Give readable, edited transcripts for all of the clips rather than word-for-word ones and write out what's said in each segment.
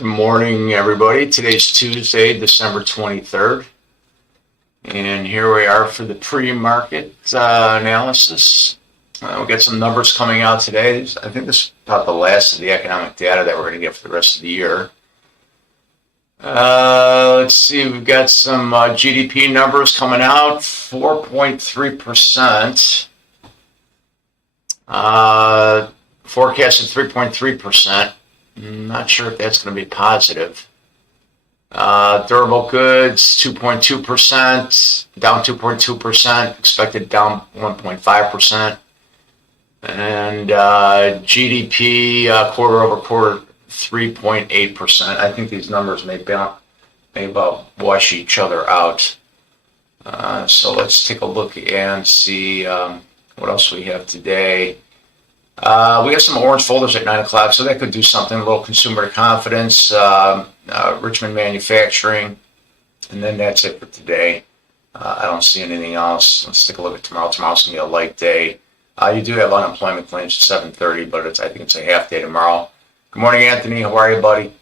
Good morning, everybody. Today's Tuesday, December 23rd. And here we are for the pre-market analysis. We got some numbers coming out today. I think this is about the last of the economic data that we're going to get for the rest of the year. Let's see, we've got some GDP numbers coming out, 4.3%. Forecasted 3.3%. Not sure if that's going to be positive. Durable goods, 2.2%, down 2.2%, expected down 1.5%. And GDP quarter over quarter, 3.8%. I think these numbers may about wash each other out. So let's take a look and see what else we have today. We have some orange folders at 9 o'clock, so that could do something. A little consumer confidence, Richmond manufacturing, and then that's it for today. I don't see anything else. Let's take a look at tomorrow. Tomorrow's going to be a light day. You do have unemployment claims at 7:30, but I think it's a half day tomorrow. Good morning, Anthony. How are you, buddy?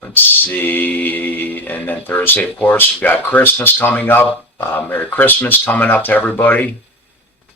Let's see. And then Thursday, of course, we've got Christmas coming up. Merry Christmas coming up to everybody.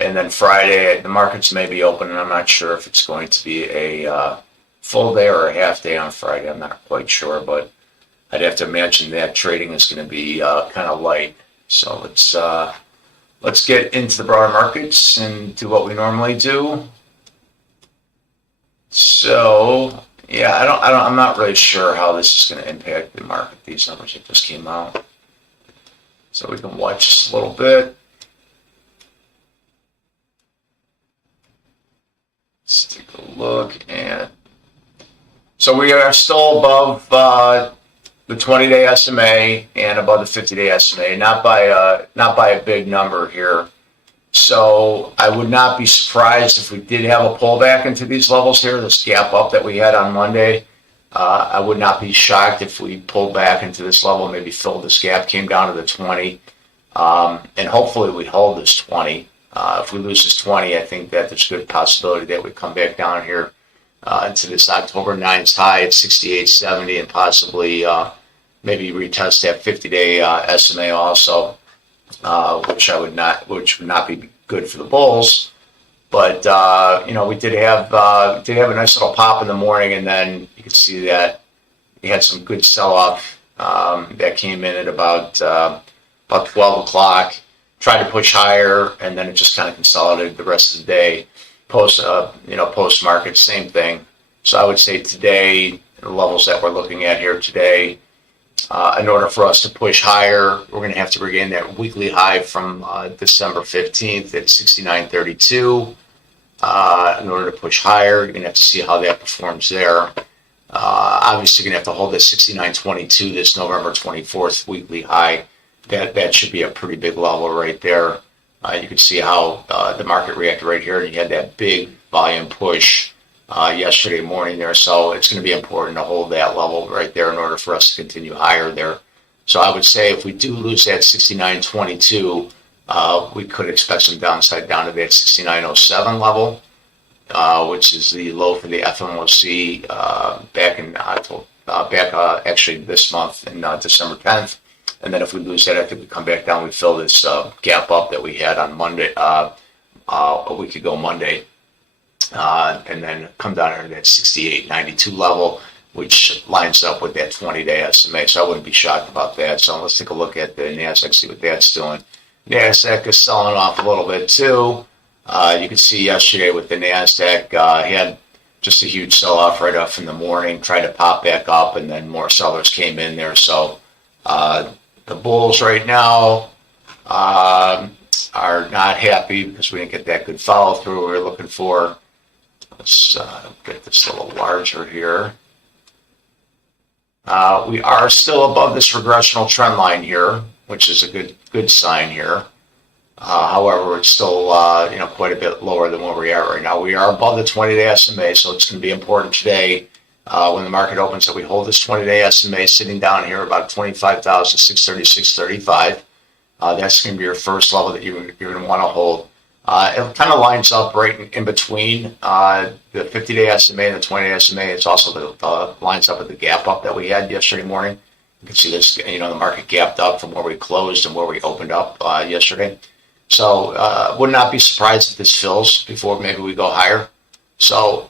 And then Friday, the markets may be open, and I'm not sure if it's going to be a full day or a half day on Friday. I'm not quite sure, but I'd have to imagine that trading is going to be kind of light. So let's get into the broader markets and do what we normally do. So yeah, I'm not really sure how this is going to impact the market. These numbers that just came out, so we can watch just a little bit. Let's take a look at. So we are still above the 20-day SMA and above the 50-day SMA, not by a big number here. So I would not be surprised if we did have a pullback into these levels here, this gap up that we had on Monday. I would not be shocked if we pulled back into this level, maybe filled this gap, came down to the 20, and hopefully we hold this 20. If we lose this 20, I think that there's a good possibility that we come back down here into this October 9th high at 68.70 and possibly maybe retest that 50-day SMA also, which would not be good for the bulls. But we did have a nice little pop in the morning, and then you can see that we had some good sell-off that came in at about 12 o'clock. Tried to push higher, and then it just kind of consolidated the rest of the day. Post market, same thing. So I would say today, the levels that we're looking at here today, in order for us to push higher, we're going to have to regain that weekly high from December 15th at 69.32. In order to push higher, you're going to have to see how that performs there. Obviously, you're going to have to hold that 69.22 this November 24th weekly high. That should be a pretty big level right there. You can see how the market reacted right here. You had that big volume push yesterday morning there. So it's going to be important to hold that level right there in order for us to continue higher there. So I would say if we do lose that 69.22, we could expect some downside down to that 69.07 level, which is the low for the FOMC actually this month in December 10th. And then if we lose that, I think we come back down, we fill this gap up that we had on Monday, a week ago Monday, and then come down into that 68.92 level, which lines up with that 20-day SMA. So I wouldn't be shocked about that. So let's take a look at the NASDAQ, see what that's doing. NASDAQ is selling off a little bit too. You can see yesterday with the NASDAQ, had just a huge sell-off right off in the morning, tried to pop back up, and then more sellers came in there. So the bulls right now are not happy because we didn't get that good follow through we were looking for. Let's get this a little larger here. We are still above this regressional trend line here, which is a good sign here. However, it's still quite a bit lower than where we are right now. We are above the 20-day SMA, so it's going to be important today when the market opens that we hold this 20-day SMA sitting down here about 25,636.35. That's going to be your first level that you're going to want to hold. It kind of lines up right in between the 50-day SMA and the 20-day SMA. It's also lines up with the gap up that we had yesterday morning. You can see this, the market gapped up from where we closed and where we opened up yesterday. So would not be surprised if this fills before maybe we go higher. So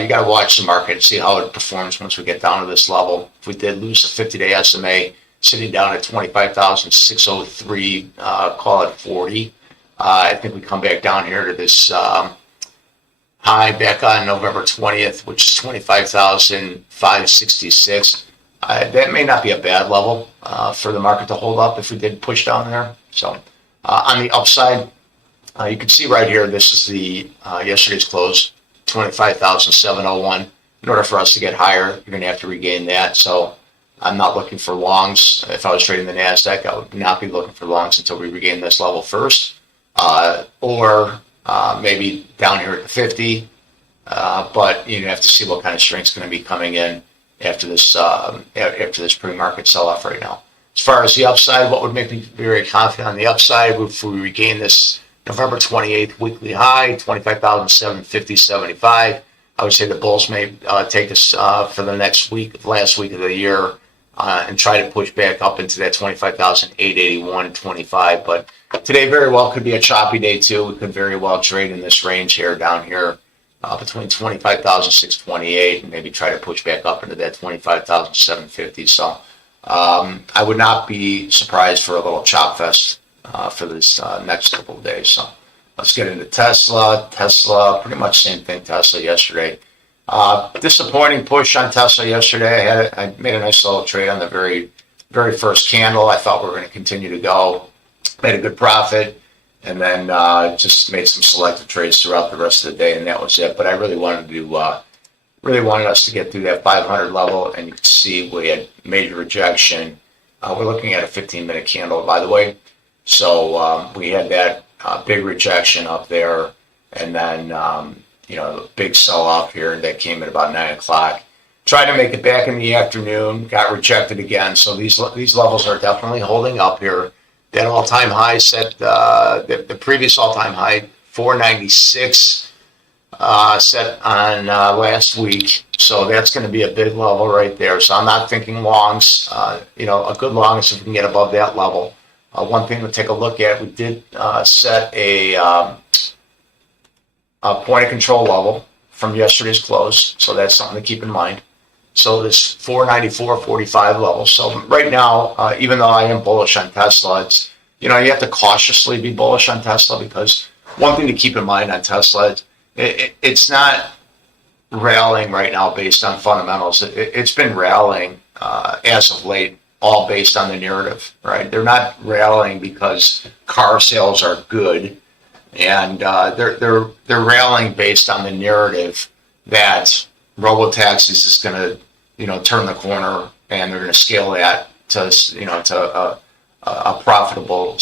you got to watch the market and see how it performs once we get down to this level. If we did lose the 50-day SMA, sitting down at 25,603, call it 40. I think we come back down here to this high back on November 20th, which is 25,566. That may not be a bad level for the market to hold up if we did push down there. So on the upside, you can see right here, this is the yesterday's close, 25,701. In order for us to get higher, you're going to have to regain that. So I'm not looking for longs. If I was trading the NASDAQ, I would not be looking for longs until we regain this level first. Or maybe down here at the 50, but you have to see what kind of strength's going to be coming in after this pre-market sell-off right now. As far as the upside, what would make me very confident on the upside if we regain this November 28th weekly high, 25,750.75. I would say the bulls may take us for the last week of the year and try to push back up into that 25,881.25. But today very well could be a choppy day too. We could very well trade in this range here down here between 25,628 and maybe try to push back up into that 25,750. So I would not be surprised for a little chop fest for this next couple of days. So let's get into Tesla. Tesla, pretty much same thing. Tesla yesterday. Disappointing push on Tesla yesterday. I made a nice little trade on the very first candle. I thought we were going to continue to go. Made a good profit, and then just made some selective trades throughout the rest of the day, and that was it. But I really wanted us to get through that 500 level, and you can see we had major rejection. We're looking at a 15-minute candle, by the way. So we had that big rejection up there, and then big sell-off here that came at about 9 o'clock. Tried to make it back in the afternoon, got rejected again. So these levels are definitely holding up here. That all-time high set, the previous all-time high, 496, set on last week. So that's going to be a big level right there. So I'm not thinking longs. A good long is if we can get above that level. One thing to take a look at, we did set a point of control level from yesterday's close. So that's something to keep in mind. So this 494.45 level. So right now, even though I am bullish on Tesla, it's, you have to cautiously be bullish on Tesla, because one thing to keep in mind on Tesla, it's not rallying right now based on fundamentals. It's been rallying as of late, all based on the narrative, right? They're not rallying because car sales are good, and they're rallying based on the narrative that robotaxis is going to, turn the corner, and they're going to scale that to, to a profitable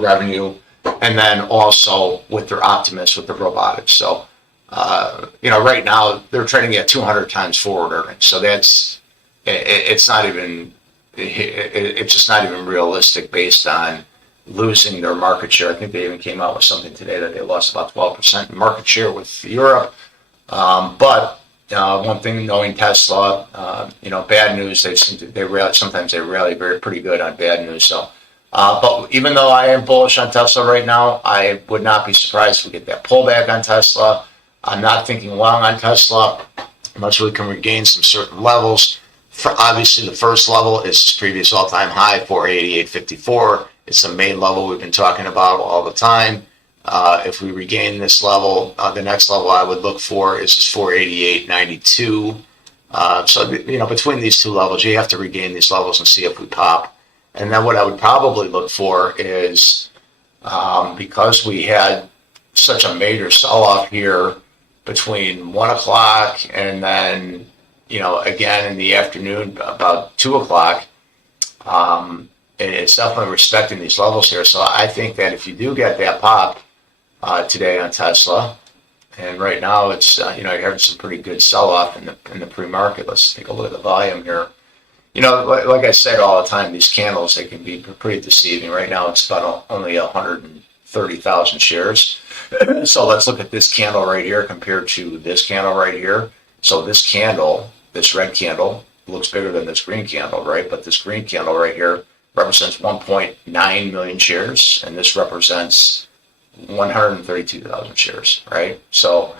revenue, and then also with their optimists with the robotics. So, right now they're trading at 200 times forward earnings. So it's just not even realistic based on losing their market share. I think they even came out with something today that they lost about 12% in market share with Europe. But one thing, knowing Tesla, bad news, sometimes they rally pretty good on bad news. So, but even though I am bullish on Tesla right now, I would not be surprised if we get that pullback on Tesla. I'm not thinking long on Tesla unless we can regain some certain levels. Obviously, the first level is its previous all-time high, 488.54. It's the main level we've been talking about all the time. If we regain this level, the next level I would look for is this 488.92. So, between these two levels, you have to regain these levels and see if we pop. And then what I would probably look for is, because we had such a major sell-off here between 1 o'clock and then, again in the afternoon about 2 o'clock, it's definitely respecting these levels here. So I think that if you do get that pop today on Tesla, and right now it's you're having some pretty good sell-off in the pre-market. Let's take a look at the volume here. Like I said all the time, these candles, they can be pretty deceiving. Right now it's about only 150 130,000 shares. So let's look at this candle right here compared to this candle right here. So this candle, this red candle, looks bigger than this green candle, right? But this green candle right here represents 1.9 million shares, and this represents 132,000 shares, right? So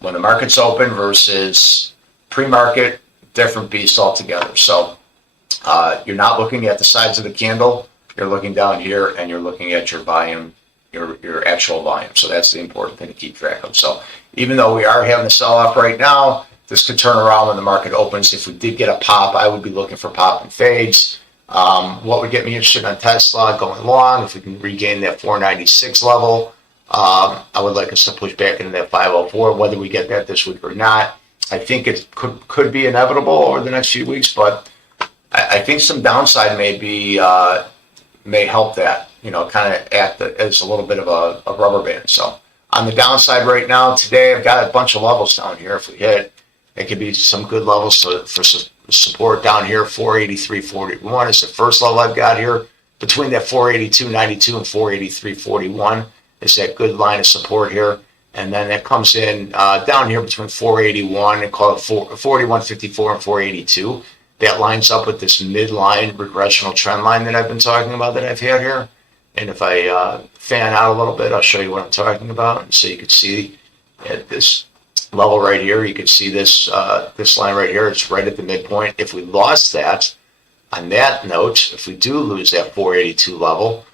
when the market's open versus pre-market, different beast altogether. So you're not looking at the sides of the candle, you're looking down here and you're looking at your volume, your actual volume. So that's the important thing to keep track of. So even though we are having a sell-off right now, this could turn around when the market opens. If we did get a pop, I would be looking for pop and fades. What would get me interested on Tesla going long, if we can regain that 496 level, I would like us to push back into that 504, whether we get that this week or not. I think it could be inevitable over the next few weeks, but I think some downside may help that, kind of act as a little bit of a rubber band. So on the downside right now, today, I've got a bunch of levels down here. If we hit, it could be some good levels for support down here. 483.41 is the first level I've got here. Between that 482.92 and 483.41 is that good line of support here. And then that comes in down here between 481 and call it 41.54 and 482. That lines up with this midline regressional trend line that I've been talking about that I've had here. And if I fan out a little bit, I'll show you what I'm talking about. And so you can see at this level right here, you can see this this line right here. It's right at the midpoint. If we lost that, on that note, if we do lose that 482 level,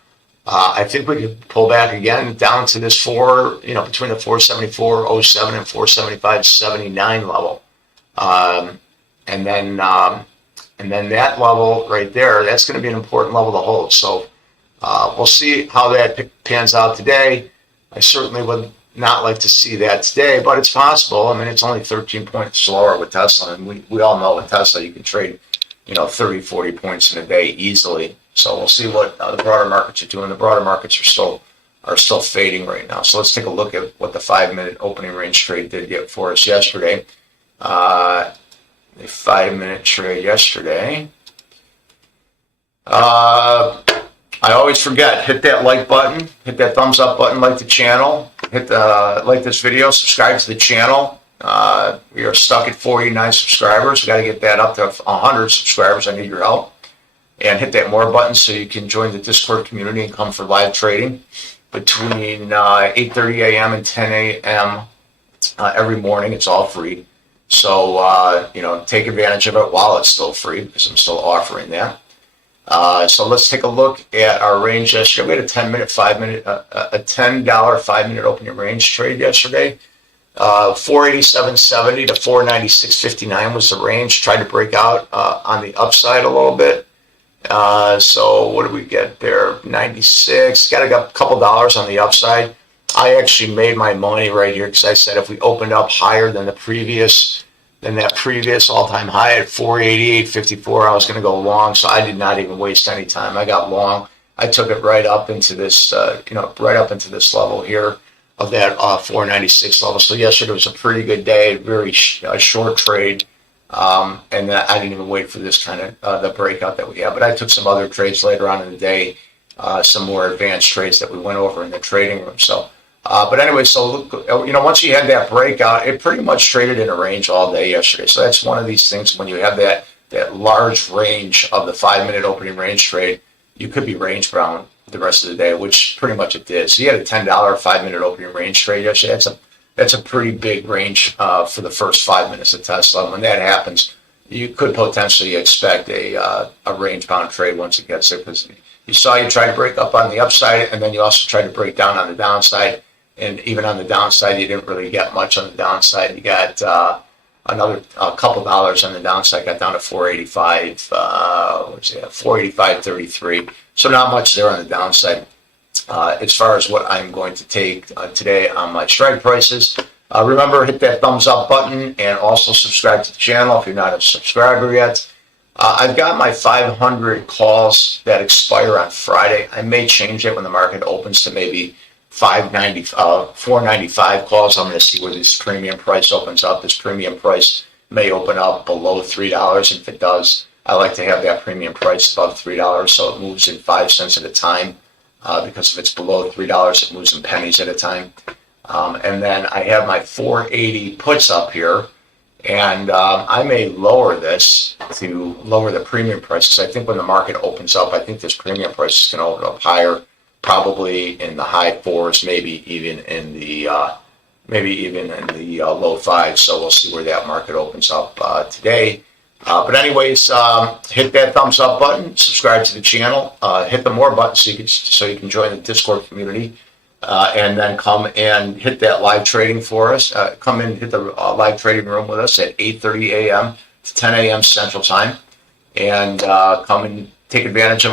I think we could pull back again down to this between the 474.07 and 475.79 level. And then that level right there, that's going to be an important level to hold. So we'll see how that pans out today. I certainly would not like to see that today, but it's possible. I mean, it's only 13 points slower with Tesla, and we all know with Tesla you can trade 30, 40 points in a day easily. So we'll see what the broader markets are doing. The broader markets are still fading right now. So let's take a look at what the 5-minute opening range trade did get for us yesterday. The 5-minute trade yesterday. I always forget, hit that like button, hit that thumbs up button, like the channel, like this video, subscribe to the channel. We are stuck at 49 subscribers. We got to get that up to 100 subscribers. I need your help. And hit that more button so you can join the Discord community and come for live trading between 8:30 a.m. and 10 a.m. Every morning. It's all free. So, take advantage of it while it's still free, because I'm still offering that. So let's take a look at our range yesterday. We had a $10 5-minute opening range trade yesterday. 487.70 to 496.59 was the range. Tried to break out on the upside a little bit. So what did we get there? 96. Got a couple dollars on the upside. I actually made my money right here because I said if we opened up higher than that previous all-time high at 488.54, I was going to go long. So I did not even waste any time. I got long. I took it right up into this, right up into this level here of that 496 level. So yesterday was a pretty good day, very short trade. And I didn't even wait for this kind of the breakout that we have. But I took some other trades later on in the day, some more advanced trades that we went over in the trading room. So, but anyway, so look, once you had that breakout, it pretty much traded in a range all day yesterday. So that's one of these things when you have that large range of the 5-minute opening range trade, you could be range bound the rest of the day, which pretty much it did. So you had a $10 5-minute opening range trade yesterday. That's a pretty big range for the first 5 minutes of Tesla. When that happens, you could potentially expect a range-bound trade once it gets there, because you try to break up on the upside, and then you also try to break down on the downside. And even on the downside, you didn't really get much on the downside. You got another couple dollars on the downside, got down to 485, 485.33. So not much there on the downside. As far as what I'm going to take today on my strike prices, remember, hit that thumbs up button and also subscribe to the channel if you're not a subscriber yet. I've got my 500 calls that expire on Friday. I may change it when the market opens to maybe 495 calls. I'm going to see where this premium price opens up. This premium price may open up below $3. If it does, I like to have that premium price above $3 so it moves in 5 cents at a time. because if it's below $3, it moves in pennies at a time. And then I have my 480 puts up here, and I may lower this to lower the premium prices. I think when the market opens up, I think this premium price is going to open up higher, probably in the high fours, maybe even in the low fives. So we'll see where that market opens up today. But anyways, hit that thumbs up button, subscribe to the channel, hit the more button so you can join the Discord community, and then come and hit that live trading for us. Come in and hit the live trading room with us at 8:30 a.m. to 10 a.m. Central Time, and come and take advantage of it.